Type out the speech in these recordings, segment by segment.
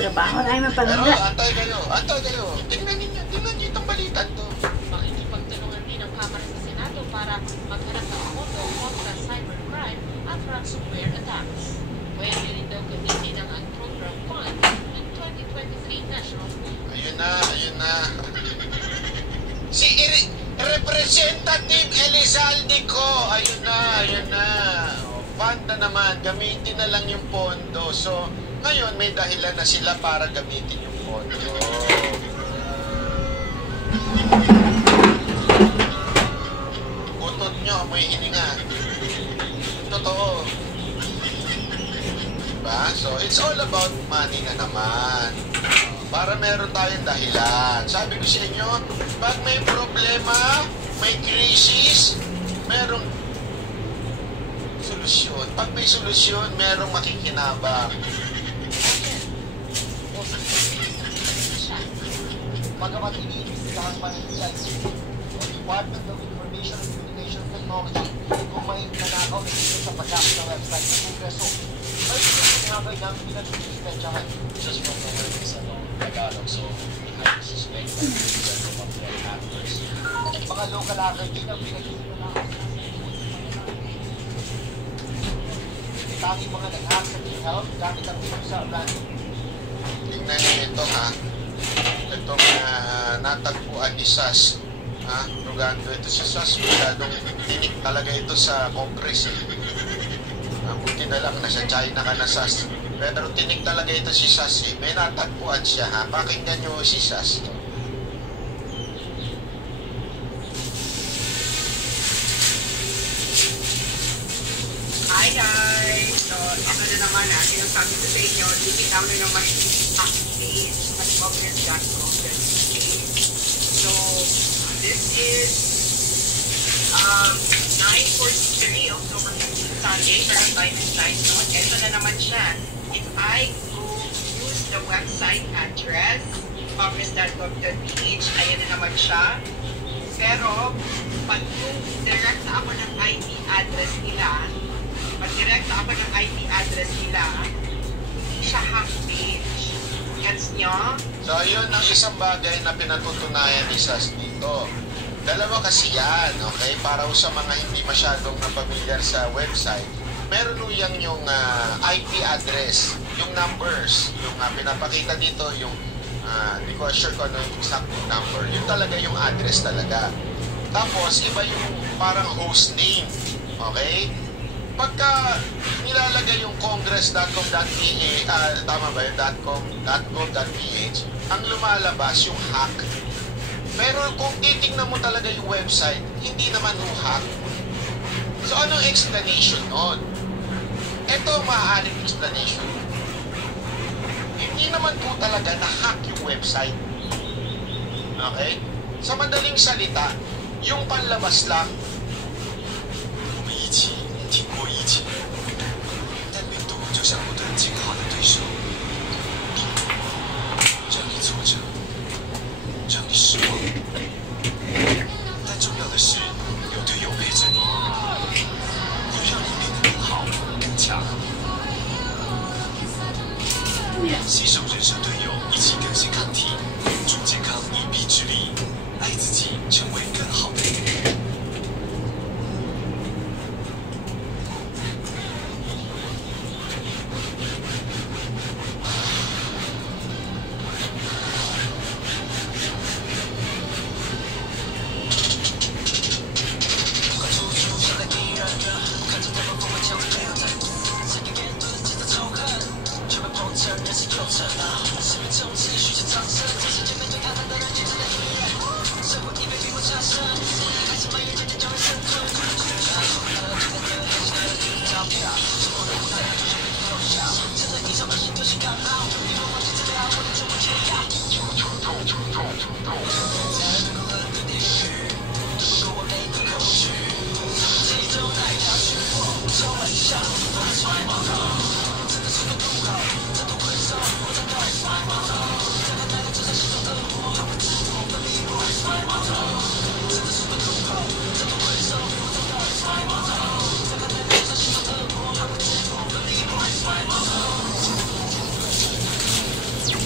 trabaho na ay Pero mapalangga. antay kayo. Tingnan niyo itong balitan to. Makikipagtulungan din ang Kamara sa Senado para maghanap ng pondo kontra cybercrime at ransomware attacks. Pwede rin daw gamitin ang program fund ng 2023 National Food. Ayun na. Si Representative Elizalde ko. Ayun na. Fund na naman. Gamitin na lang yung pondo. So, ngayon may dahilan na sila para gamitin yung pondo. Utot nyo, amoy hininga. Totoo. Diba? So, it's all about money na naman. Para meron tayong dahilan. Sabi ko sa inyo, pag may problema, may crisis, merong solusyon. Pag may solusyon, merong makikinabang. Bagamat iniimbestigahan pa ng DICT o Department of Information and Communication Technology kung may nanakaw na dito sa pag-hack ng website ng Kongreso. May pinagsinabay ng pinag-suspensyahan. Just from the word is Tagalog, so I suspect that these are the mga hackers. Mga local hacker din ang pinag-suspensyahan. Tanging mga nag-hack sa GitHub gamit ang sa random. Tingnan nyo ito ha. Itong natagpuan ni SAS. Rugando ito si SAS. Masyadong tinik talaga ito sa Congress. Buti na lang nasa China ka na SAS. Pero tinik talaga ito si SAS. May natagpuan siya ha. Pakinggan nyo si SAS. Hi guys! So, ito na naman sinasabi ko sa inyo, dikitaw na naman yung update sa government.com.pk. So, this is 9/43, October 15, Sunday, pero time is nice, no? Ito na naman siya. If I go use the website address, congress.gov.ph, ayan na naman siya. Pero, pag yung direct ako ng IP address nila, hindi siya half page. Gets nyo? So, yun ang isang bagay na pinatutunayan ni SAS dito. Dalawa kasi yan, okay? Para sa mga hindi masyadong napamilyar sa website, meron yung IP address, yung numbers, yung pinapakita dito, yung hindi ko sure kung ano yung exact number. Yun talaga yung address talaga. Tapos, iba yung parang host name, okay? Pagka nilalagay yung congress.com.ph, tama ba yung .com.ph, ang lumalabas yung hack. Pero kung titingnan mo talaga yung website, hindi naman yung hack. So anong explanation nun? Ito ang maaaring explanation. Hindi naman po talaga na-hack yung website. Okay? Sa madaling salita, yung panlabas lang. 我们一起挺过疫情，但病毒就像不断进化的对手，让你挫折，让你失望。但重要的是，有队友陪着你，会让你变得更好、更强。携手人生队友，一起更新抗体，助健康一臂之力，爱自己，成为更好的你。 So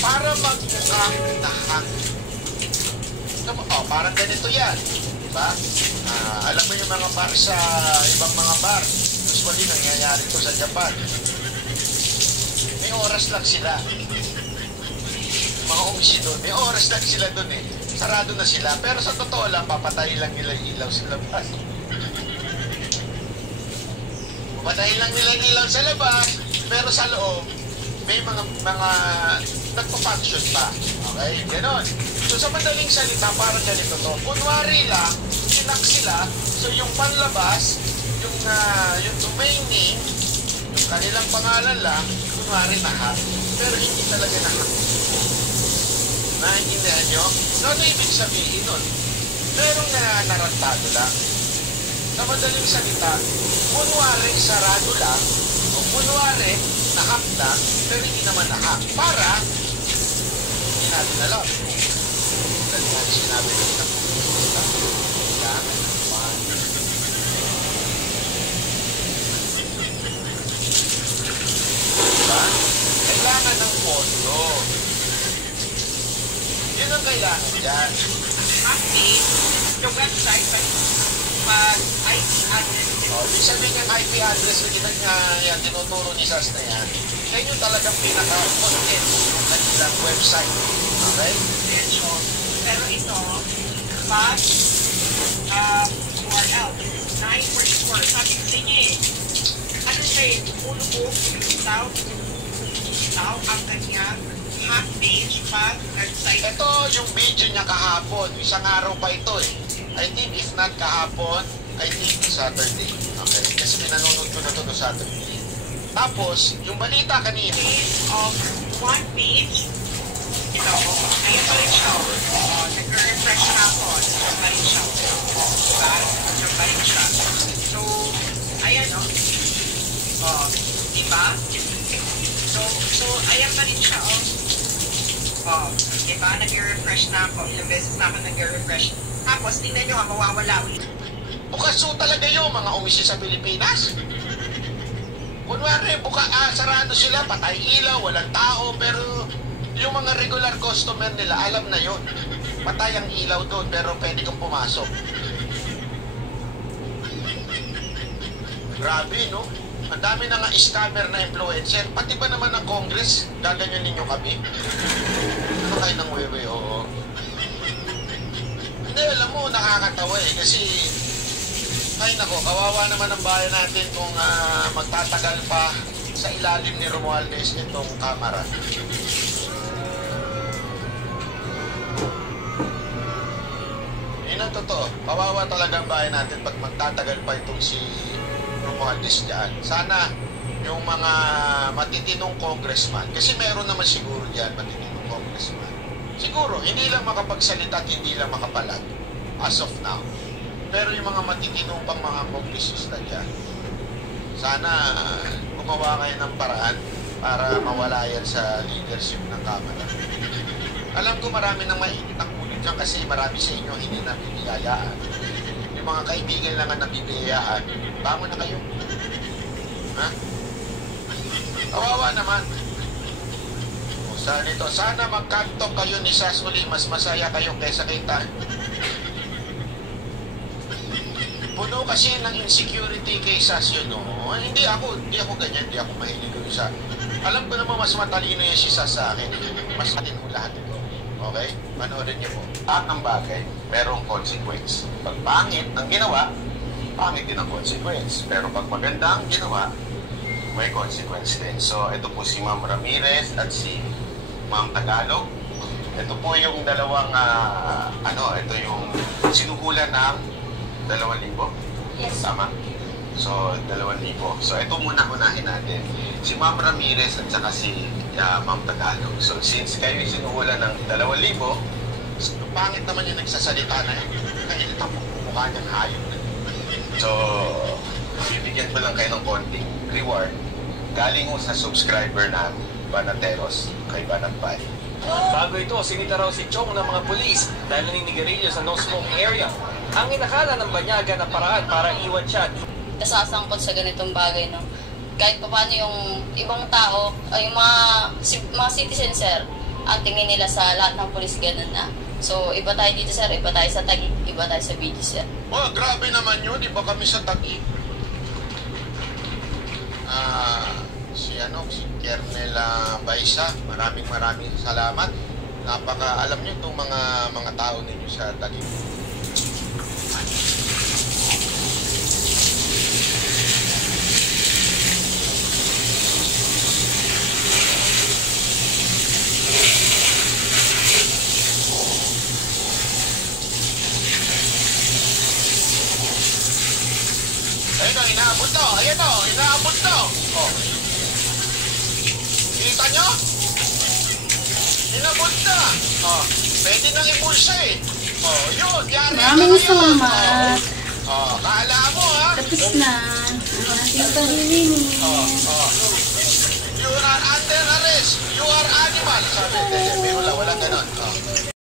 Para magmukhang nahak. Parang ganito yan. Diba? Alam mo yung mga bar sa ibang mga bar. Usually nangyayari ito sa Japan. May oras lang sila. Mga umisi doon. May oras lang sila doon eh. Sarado na sila. Pero sa totoo lang, papatayin lang nila yung ilaw sa labas. Papatayin lang nila yung ilaw sa labas. Pero sa loob, may mga nagpa-function pa. Okay? Ganon. So sa madaling salita, parang ganito to. Kunwari lang, sinak sila. So yung panlabas, yung domain name, yung kanilang pangalan lang, kunwari na-hack. Pero hindi talaga na-hack. Naintindihan nyo? So ano ibig sabihin nun? Merong narantado lang. Sa madaling salita, kunwari sarado lang, o kunwari na-hack lang, pero hindi naman na-hack. Para, hindi natin alam. Dahil nga sinabi rin na pumunta. Kailangan naman. Diba? Kailangan ng pondo. Yun ang kailangan dyan. Actually, the website, pag IP address, Ibig sabihin yung IP address na yan, tinuturo ni SAS na yan, yan yung talagang pinaka-content ng kanilang website. Okay? pero ito, pag URL, 944, sabi ko sa inyo eh, ano siya eh, ulo ko, tao ang kanyang half page pag website. Ito yung video niya kahapon. Isang araw pa ito eh. I think if not kahapon, I think Saturday. Okay? Kasi pinanonood ko na ito no Saturday. Tapos, yung balita kanina. Page of one page, ito, ayan pa rin siya. Nag-refresh na ako. Diyan pa rin siya. Diba? Diyan pa rin siya. So, ayan o. Diba? So, ayan pa rin siya o. Diba? Nag-refresh na ako. Ilang beses na ako nag-refresh. Tapos, tingnan nyo mawawala ulit. Bukas so talaga yung mga umisi sa Pilipinas. Kunwari, sarado sila, patay ilaw, walang tao, pero yung mga regular customer nila, alam na yon. Patay ang ilaw doon, pero pwede kang pumasok. Grabe, no? Ang dami na nga scammer na influencer. Pati ba naman ang Congress, gaganyan ninyo kami? Ano kayo ng wewe, oo. Hindi, alam mo, nakakatawa eh, kasi ay nako, kawawa naman ang bayan natin kung magtatagal pa sa ilalim ni Romualdez itong kamera. Yun ang totoo. Kawawa talaga ang bayan natin pag magtatagal pa itong si Romualdez dyan. Sana yung mga matitinong congressman, kasi meron naman siguro dyan matitinong congressman. Siguro, hindi lang makapagsalita at hindi lang makapalag as of now. Pero yung mga matitinong pang mga kongresista dyan, sana gumawa kayo ng paraan para mawala yan sa leadership ng Kamara. Alam ko marami nang mainit ang ulo dyan kasi marami sa inyo hindi nabibiyayaan. Yung mga kaibigan lang ang nabibiyayaan. Bangon na kayo. Ha? Kawawa naman. O sana magkanto kayo ni SAS uli, mas masaya kayo kaysa kay Tan. Puno kasi ng insecurity kay SAS yun, no? Hindi ako ganyan, hindi ako mahilig sa... Alam ko naman mas matalino yan si SAS sa akin. Mas matin mo lahat ito. Okay? Panoorin niyo po. At ang bagay, merong consequence. Pag pangit ang ginawa, pangit din ang consequence. Pero pag maganda ang ginawa, may consequence din. So, ito po si Ma'am Ramirez at si Ma'am Tagalog. Ito po yung dalawang, ito yung sinuhulan ng 2,000. Yes. Tama? So, 2,000. So, ito muna unahin natin. Si Ma'am Ramirez at saka si Ma'am Tagalog. So, since kayo yung sinuhulan ng 2,000, pangit naman yung nagsasalita na yun. Nakikita po mukha niyang hayop. So, bibigyan ko lang kayo ng konting reward. Galing ko sa subscriber na Banateros kay Banatpay. Bago ito, sinita raw si Chong ng mga pulis dahil naninigarilyo sa no-smoke area. Ang inakala ng banyaga na paraan para iwan siya. Nasasangkot sa ganitong bagay, no? Kahit pa paano yung ibang tao, ay yung mga citizen, sir, ang tingin nila sa lahat ng pulis ganun na. So, iba tayo dito, sir, iba tayo sa Taguig, iba tayo sa BG, sir. Oh, grabe naman yun. Iba kami sa Taguig. Si Kernel Baisa, maraming salamat. Alam niyo itong mga tao ninyo sa Taguig. Ayun o, inaabot to. Ayan o, inaabot to. Oh. Kita nyo? Inabot na. Oh. Pwede nang ipulsa eh. Oh, yun. Yari Maraming salamat. Oh, kala mo ha. Tapos na. Ang ating pag-linis. You are under arrest. You are animal. Sabi, biro lang, walang ganon. Oh.